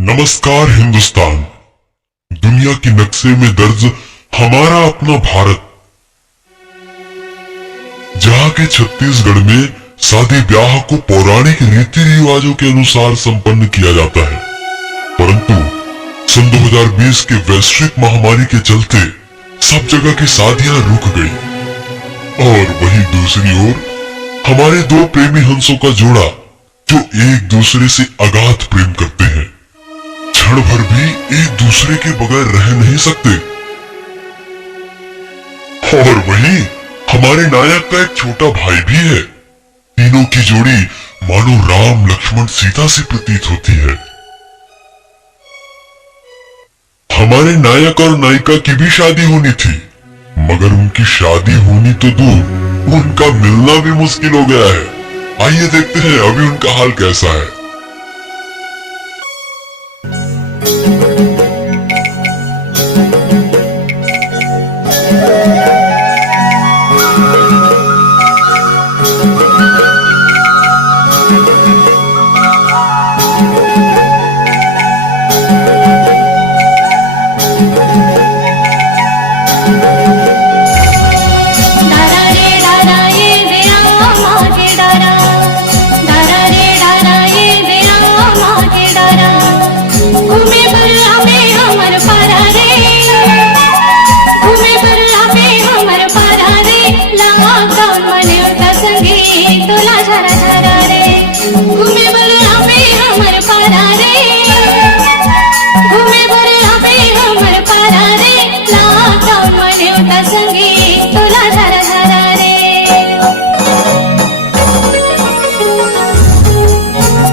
नमस्कार हिंदुस्तान, दुनिया के नक्शे में दर्ज हमारा अपना भारत, जहां के छत्तीसगढ़ में शादी ब्याह को पौराणिक रीति रिवाजों के अनुसार संपन्न किया जाता है। परंतु सन 2020 के वैश्विक महामारी के चलते सब जगह की शादियां रुक गई। और वहीं दूसरी ओर हमारे दो प्रेमी हंसों का जोड़ा जो एक दूसरे से अगाध प्रेम करते हैं, क्षण भर भी एक दूसरे के बगैर रह नहीं सकते। और वहीं हमारे नायक का एक छोटा भाई भी है। तीनों की जोड़ी मानो राम लक्ष्मण सीता से प्रतीत होती है। हमारे नायक और नायिका की भी शादी होनी थी, मगर उनकी शादी होनी तो दूर, उनका मिलना भी मुश्किल हो गया है। आइए देखते हैं अभी उनका हाल कैसा है।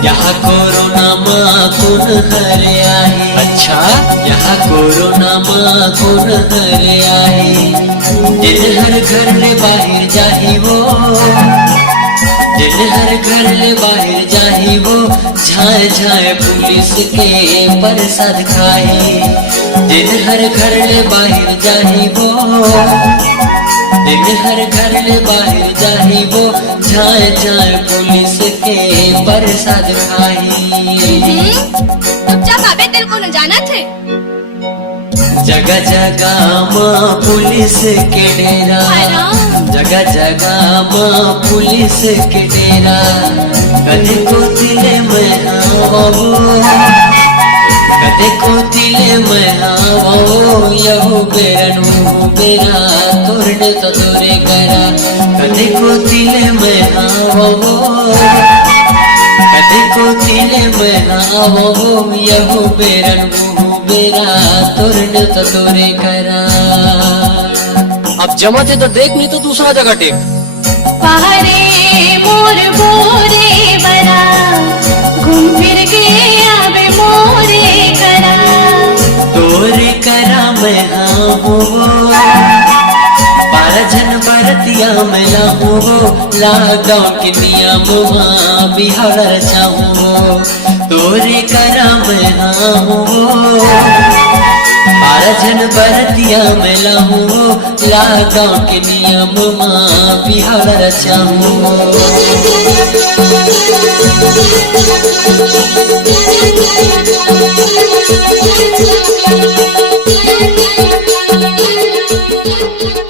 यहाँ कोरोना माखून हरे आए। अच्छा, यहाँ कोरोना माखून हरे आए। जिन हर घर ले बाहर जाही वो, जिन हर घर ले बाहर जाही वो, झाए झाए पुलिस के प्रसाद खाए। जिन हर घर ले बाहर जाही वो, जिन हर घर ले बाहर जाही वो, झाए झाए पुलिस के प्रसाद खाई। चुपचाप आबे, तेरे को न जाना थे। जगह जगह माँ पुलिस के डेरा, जगह जगह माँ पुलिस के डेरा। कदे को दिले में आवो, कदे को दिले में आवो, यहू बेरनु बेरा तोरने तो तोरे करा। कदे को दिले में आवो, कदे को दिले में आवो, यहू बेरनु बेरा तोरने तो तोरे करा। अब जमा थे तो देख, नहीं तो दूसरा जगह टेक। पहरे मोर बोरे बना, घूम फिर के आबे मोरे करा। तोरे करा मैं हो, 12 जन बरतिया में लाहू, लॉकडाउन के नियम बिहार चाहूँ। तोरे करा मैं हो, 12 जन बरतिया में लाहू, लॉकडाउन के नियम बिहार चाहूँ। Thank you.